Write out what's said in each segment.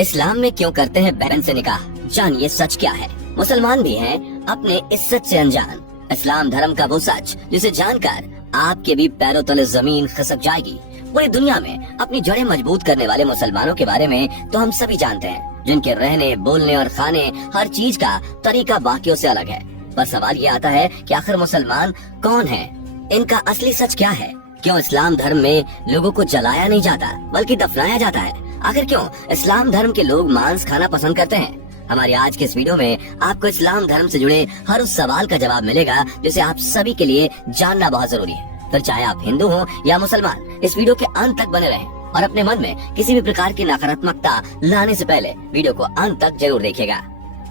इस्लाम में क्यों करते हैं बहन से निकाह, जानिए सच क्या है। मुसलमान भी हैं अपने इस सच से अनजान। इस्लाम धर्म का वो सच जिसे जानकर आपके भी पैरों तले जमीन खिसक जाएगी। पूरी दुनिया में अपनी जड़ें मजबूत करने वाले मुसलमानों के बारे में तो हम सभी जानते हैं, जिनके रहने बोलने और खाने हर चीज का तरीका बाकियों से अलग है। पर सवाल ये आता है कि आखिर मुसलमान कौन है, इनका असली सच क्या है। क्यों इस्लाम धर्म में लोगों को जलाया नहीं जाता बल्कि दफनाया जाता है। आखिर क्यों इस्लाम धर्म के लोग मांस खाना पसंद करते हैं। हमारी आज के इस वीडियो में आपको इस्लाम धर्म से जुड़े हर उस सवाल का जवाब मिलेगा जिसे आप सभी के लिए जानना बहुत जरूरी है। फिर चाहे आप हिंदू हो या मुसलमान, इस वीडियो के अंत तक बने रहें और अपने मन में किसी भी प्रकार की नकारात्मकता लाने से पहले वीडियो को अंत तक जरूर देखिएगा।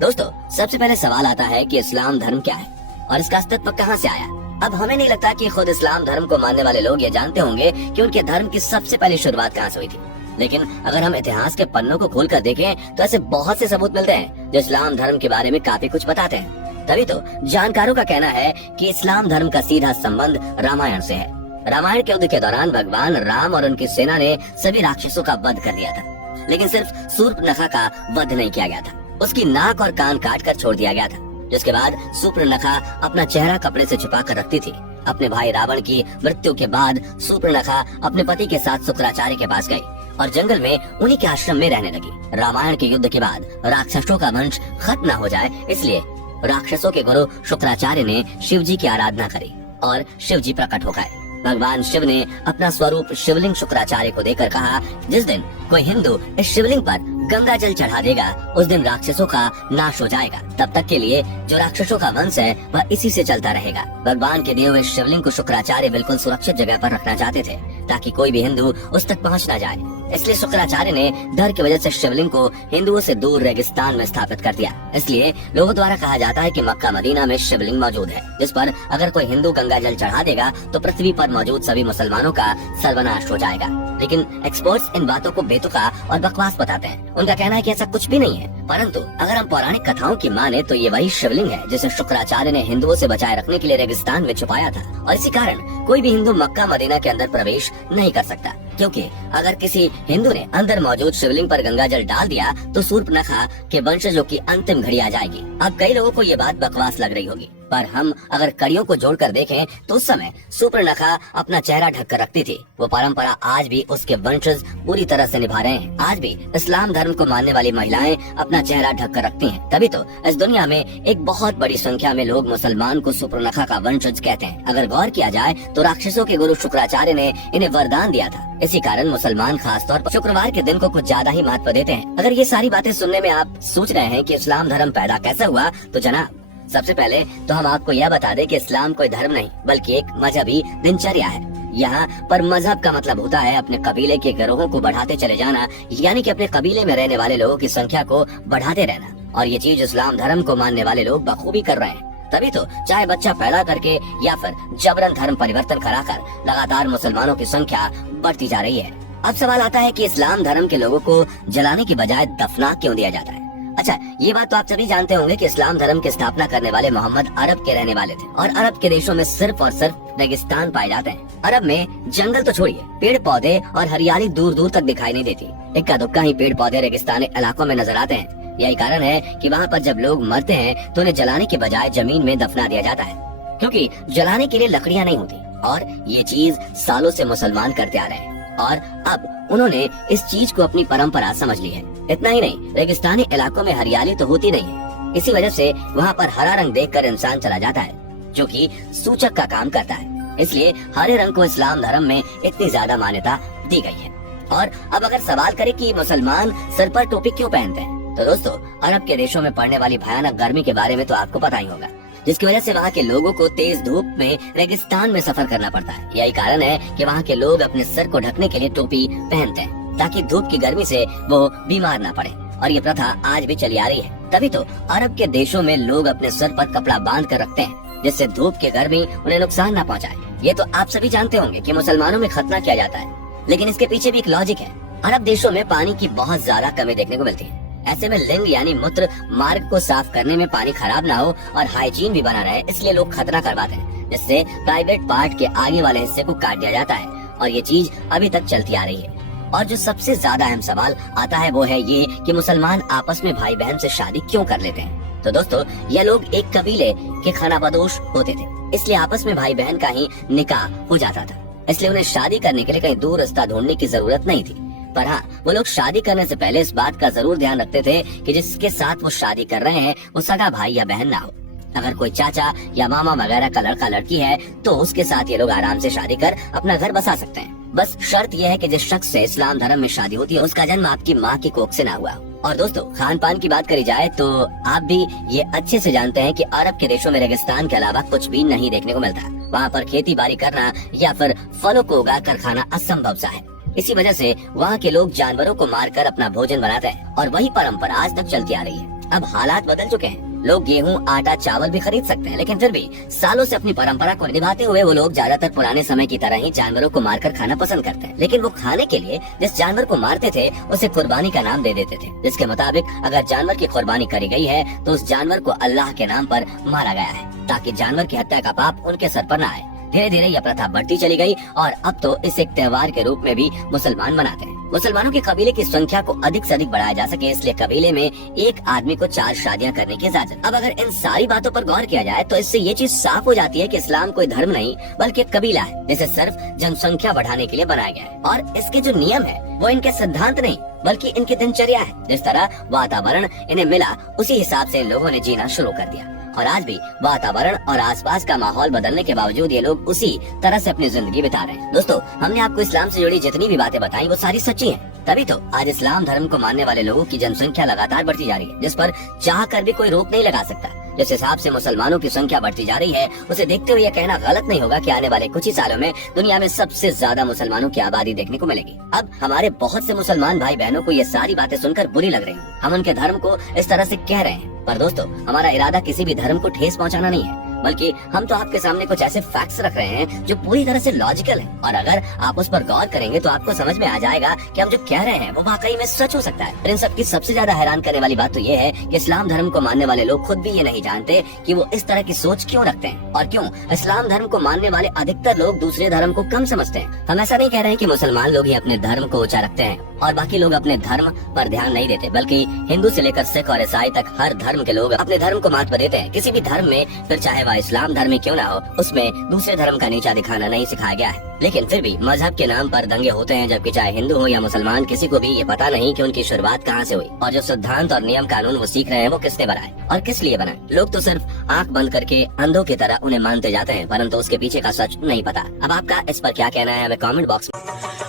दोस्तों, सबसे पहले सवाल आता है कि इस्लाम धर्म क्या है और इसका अस्तित्व कहाँ से आया। अब हमें नहीं लगता कि खुद इस्लाम धर्म को मानने वाले लोग ये जानते होंगे कि उनके धर्म की सबसे पहली शुरुआत कहाँ से हुई थी। लेकिन अगर हम इतिहास के पन्नों को खोलकर देखें तो ऐसे बहुत से सबूत मिलते हैं जो इस्लाम धर्म के बारे में काफी कुछ बताते हैं। तभी तो जानकारों का कहना है कि इस्लाम धर्म का सीधा संबंध रामायण से है। रामायण के युद्ध के दौरान भगवान राम और उनकी सेना ने सभी राक्षसों का वध कर दिया था, लेकिन सिर्फ शूर्पणखा का वध नहीं किया गया था। उसकी नाक और कान काट कर छोड़ दिया गया था, जिसके बाद शूर्पणखा अपना चेहरा कपड़े से छुपा कर रखती थी। अपने भाई रावण की मृत्यु के बाद शूर्पणखा अपने पति के साथ शुक्राचार्य के पास गई और जंगल में उन्हीं के आश्रम में रहने लगी। रामायण के युद्ध के बाद राक्षसों का वंश खत्म न हो जाए, इसलिए राक्षसों के गुरु शुक्राचार्य ने शिव जी की आराधना करी और शिव जी प्रकट हो गए। भगवान शिव ने अपना स्वरूप शिवलिंग शुक्राचार्य को देकर कहा, जिस दिन कोई हिंदू इस शिवलिंग पर गंगा जल चढ़ा देगा उस दिन राक्षसों का नाश हो जाएगा। तब तक के लिए जो राक्षसों का वंश है वह इसी से चलता रहेगा। भगवान के दिए हुए शिवलिंग को शुक्राचार्य बिल्कुल सुरक्षित जगह पर रखना चाहते थे ताकि कोई भी हिंदू उस तक पहुंच न जाए। इसलिए शुक्राचार्य ने डर की वजह से शिवलिंग को हिंदुओं से दूर रेगिस्तान में स्थापित कर दिया। इसलिए लोगों द्वारा कहा जाता है कि मक्का मदीना में शिवलिंग मौजूद है, जिस पर अगर कोई हिंदू गंगा जल चढ़ा देगा तो पृथ्वी पर मौजूद सभी मुसलमानों का सर्वनाश हो जाएगा। लेकिन एक्सपर्ट्स इन बातों को बेतुका और बकवास बताते हैं। उनका कहना है कि ऐसा कुछ भी नहीं है, परंतु अगर हम पौराणिक कथाओं की माने तो ये वही शिवलिंग है जिसे शुक्राचार्य ने हिंदुओं से बचाए रखने के लिए रेगिस्तान में छुपाया था। और इसी कारण कोई भी हिंदू मक्का मदीना के अंदर प्रवेश नहीं कर सकता, क्योंकि अगर किसी हिंदू ने अंदर मौजूद शिवलिंग पर गंगा जल डाल दिया तो शूर्पणखा के वंशजों की अंतिम घड़ी आ जाएगी। अब कई लोगों को ये बात बकवास लग रही होगी, पर हम अगर कड़ियों को जोड़कर देखें तो उस समय शूर्पणखा अपना चेहरा ढककर रखती थी। वो परंपरा आज भी उसके वंशज पूरी तरह से निभा रहे हैं। आज भी इस्लाम धर्म को मानने वाली महिलाएं अपना चेहरा ढककर रखती हैं। तभी तो इस दुनिया में एक बहुत बड़ी संख्या में लोग मुसलमान को शूर्पणखा का वंशज कहते हैं। अगर गौर किया जाए तो राक्षसों के गुरु शुक्राचार्य ने इन्हें वरदान दिया था। इसी कारण मुसलमान खासतौर पर शुक्रवार के दिन को कुछ ज्यादा ही महत्व देते हैं। अगर ये सारी बातें सुनने में आप सोच रहे हैं कि इस्लाम धर्म पैदा कैसे हुआ, तो जनाब सबसे पहले तो हम आपको यह बता दें कि इस्लाम कोई धर्म नहीं बल्कि एक मजहबी दिनचर्या है। यहाँ पर मजहब का मतलब होता है अपने कबीले के गिरोहों को बढ़ाते चले जाना, यानी कि अपने कबीले में रहने वाले लोगों की संख्या को बढ़ाते रहना। और ये चीज इस्लाम धर्म को मानने वाले लोग बखूबी कर रहे हैं। तभी तो चाहे बच्चा पैदा करके या फिर जबरन धर्म परिवर्तन कराकर लगातार मुसलमानों की संख्या बढ़ती जा रही है। अब सवाल आता है कि इस्लाम धर्म के लोगों को जलाने की बजाय दफना क्यों दिया जाता है। अच्छा, ये बात तो आप सभी जानते होंगे कि इस्लाम धर्म की स्थापना करने वाले मोहम्मद अरब के रहने वाले थे और अरब के देशों में सिर्फ और सिर्फ रेगिस्तान पाए जाते हैं। अरब में जंगल तो छोड़िए, पेड़ पौधे और हरियाली दूर दूर तक दिखाई नहीं देती। इक्का दुक्का ही पेड़ पौधे रेगिस्तानी इलाकों में नजर आते हैं। यही कारण है कि वहाँ पर जब लोग मरते हैं तो उन्हें जलाने के बजाय जमीन में दफना दिया जाता है, क्योंकि जलाने के लिए लकड़ियाँ नहीं होती। और ये चीज सालों से मुसलमान करते आ रहे हैं और अब उन्होंने इस चीज को अपनी परंपरा समझ ली है। इतना ही नहीं, रेगिस्तानी इलाकों में हरियाली तो होती नहीं है। इसी वजह से वहाँ पर हरा रंग देखकर इंसान चला जाता है, जो कि सूचक का काम करता है। इसलिए हरे रंग को इस्लाम धर्म में इतनी ज्यादा मान्यता दी गई है। और अब अगर सवाल करें कि मुसलमान सर पर टोपी क्यों पहनते हैं, तो दोस्तों अरब के देशों में पड़ने वाली भयानक गर्मी के बारे में तो आपको पता ही होगा, जिसकी वजह से वहाँ के लोगों को तेज धूप में रेगिस्तान में सफर करना पड़ता है। यही कारण है कि वहाँ के लोग अपने सर को ढकने के लिए टोपी पहनते हैं ताकि धूप की गर्मी से वो बीमार ना पड़े। और ये प्रथा आज भी चली आ रही है। तभी तो अरब के देशों में लोग अपने सर पर कपड़ा बांध कर रखते हैं, जिससे धूप की गर्मी उन्हें नुकसान ना पहुँचाए। ये तो आप सभी जानते होंगे कि मुसलमानों में खतना किया जाता है, लेकिन इसके पीछे भी एक लॉजिक है। अरब देशों में पानी की बहुत ज्यादा कमी देखने को मिलती है। ऐसे में लिंग यानी मूत्र मार्ग को साफ करने में पानी खराब ना हो और हाइजीन भी बना रहे, इसलिए लोग खतना करवाते हैं, जिससे प्राइवेट पार्ट के आगे वाले हिस्से को काट दिया जाता है। और ये चीज अभी तक चलती आ रही है। और जो सबसे ज्यादा अहम सवाल आता है वो है ये कि मुसलमान आपस में भाई बहन से शादी क्यों कर लेते हैं। तो दोस्तों, ये लोग एक कबीले के खानाबदोश होते थे, इसलिए आपस में भाई बहन का ही निकाह हो जाता था। इसलिए उन्हें शादी करने के लिए कहीं दूर रास्ता ढूंढने की जरूरत नहीं थी। पर हाँ, वो लोग शादी करने से पहले इस बात का जरूर ध्यान रखते थे कि जिसके साथ वो शादी कर रहे हैं वो सगा भाई या बहन ना हो। अगर कोई चाचा या मामा वगैरह का लड़का लड़की है तो उसके साथ ये लोग आराम से शादी कर अपना घर बसा सकते हैं। बस शर्त यह है कि जिस शख्स से इस्लाम धर्म में शादी होती है उसका जन्म आपकी माँ की कोख से ना हुआ। और दोस्तों, खान पान की बात करी जाए तो आप भी ये अच्छे से जानते हैं कि अरब के देशों में रेगिस्तान के अलावा कुछ भी नहीं देखने को मिलता। वहाँ पर खेती बाड़ी करना या फिर फलों को उगा कर खाना असंभव सा है। इसी वजह से वहाँ के लोग जानवरों को मारकर अपना भोजन बनाते हैं और वही परंपरा आज तक चलती आ रही है। अब हालात बदल चुके हैं, लोग गेहूं, आटा, चावल भी खरीद सकते हैं, लेकिन फिर भी सालों से अपनी परंपरा को निभाते हुए वो लोग ज्यादातर पुराने समय की तरह ही जानवरों को मारकर खाना पसंद करते हैं। लेकिन वो खाने के लिए जिस जानवर को मारते थे उसे कुर्बानी का नाम दे देते थे, जिसके मुताबिक अगर जानवर की कुर्बानी करी गई है तो उस जानवर को अल्लाह के नाम पर मारा गया है, ताकि जानवर की हत्या का पाप उनके सर पर न आए। धीरे धीरे यह प्रथा बढ़ती चली गई और अब तो इसे एक त्योहार के रूप में भी मुसलमान मनाते हैं। मुसलमानों के कबीले की संख्या को अधिक से अधिक बढ़ाया जा सके, इसलिए कबीले में एक आदमी को 4 शादियां करने की इजाजत। अब अगर इन सारी बातों पर गौर किया जाए तो इससे ये चीज साफ हो जाती है कि इस्लाम कोई धर्म नहीं बल्कि एक कबीला है, जिसे सिर्फ जनसंख्या बढ़ाने के लिए बनाया गया है। और इसके जो नियम है वो इनके सिद्धांत नहीं बल्कि इनकी दिनचर्या है। जिस तरह वातावरण इन्हें मिला उसी हिसाब से इन लोगों ने जीना शुरू कर दिया और आज भी वातावरण और आसपास का माहौल बदलने के बावजूद ये लोग उसी तरह से अपनी जिंदगी बिता रहे हैं। दोस्तों, हमने आपको इस्लाम से जुड़ी जितनी भी बातें बताई वो सारी सच्ची हैं। तभी तो आज इस्लाम धर्म को मानने वाले लोगों की जनसंख्या लगातार बढ़ती जा रही है, जिस पर चाह कर भी कोई रोक नहीं लगा सकता। जिस हिसाब से मुसलमानों की संख्या बढ़ती जा रही है उसे देखते हुए यह कहना गलत नहीं होगा कि आने वाले कुछ ही सालों में दुनिया में सबसे ज्यादा मुसलमानों की आबादी देखने को मिलेगी। अब हमारे बहुत से मुसलमान भाई बहनों को ये सारी बातें सुनकर बुरी लग रही है। हम उनके धर्म को इस तरह से कह रहे हैं, पर दोस्तों, हमारा इरादा किसी भी धर्म को ठेस पहुंचाना नहीं है, बल्कि हम तो आपके सामने कुछ ऐसे फैक्ट्स रख रहे हैं जो पूरी तरह से लॉजिकल हैं। और अगर आप उस पर गौर करेंगे तो आपको समझ में आ जाएगा कि हम जो कह रहे हैं वो वाकई में सच हो सकता है। इन सब की सबसे ज्यादा हैरान करने वाली बात तो ये है कि इस्लाम धर्म को मानने वाले लोग खुद भी ये नहीं जानते कि वो इस तरह की सोच क्यों रखते हैं और क्यों इस्लाम धर्म को मानने वाले अधिकतर लोग दूसरे धर्म को कम समझते हैं। हम ऐसा नहीं कह रहे हैं कि मुसलमान लोग ही अपने धर्म को ऊंचा रखते हैं और बाकी लोग अपने धर्म पर ध्यान नहीं देते, बल्कि हिंदू से लेकर सिख और ईसाई तक हर धर्म के लोग अपने धर्म को महत्व देते हैं। किसी भी धर्म में, फिर चाहे वह इस्लाम धर्म क्यों ना हो, उसमें दूसरे धर्म का नीचा दिखाना नहीं सिखाया गया है। लेकिन फिर भी मजहब के नाम पर दंगे होते हैं, जबकि चाहे हिंदू हो या मुसलमान, किसी को भी ये पता नहीं कि उनकी शुरुआत कहाँ से हुई और जो सिद्धांत और नियम कानून वो सीख रहे हैं वो किसने बनाए और किस लिए बनाए। लोग तो सिर्फ आंख बंद करके अंधों की तरह उन्हें मानते जाते हैं, परंतु उसके पीछे का सच नहीं पता। अब आपका इस पर क्या कहना है हमें कमेंट बॉक्स में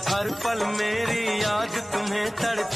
हर पल मेरी याद तुम्हें तड़प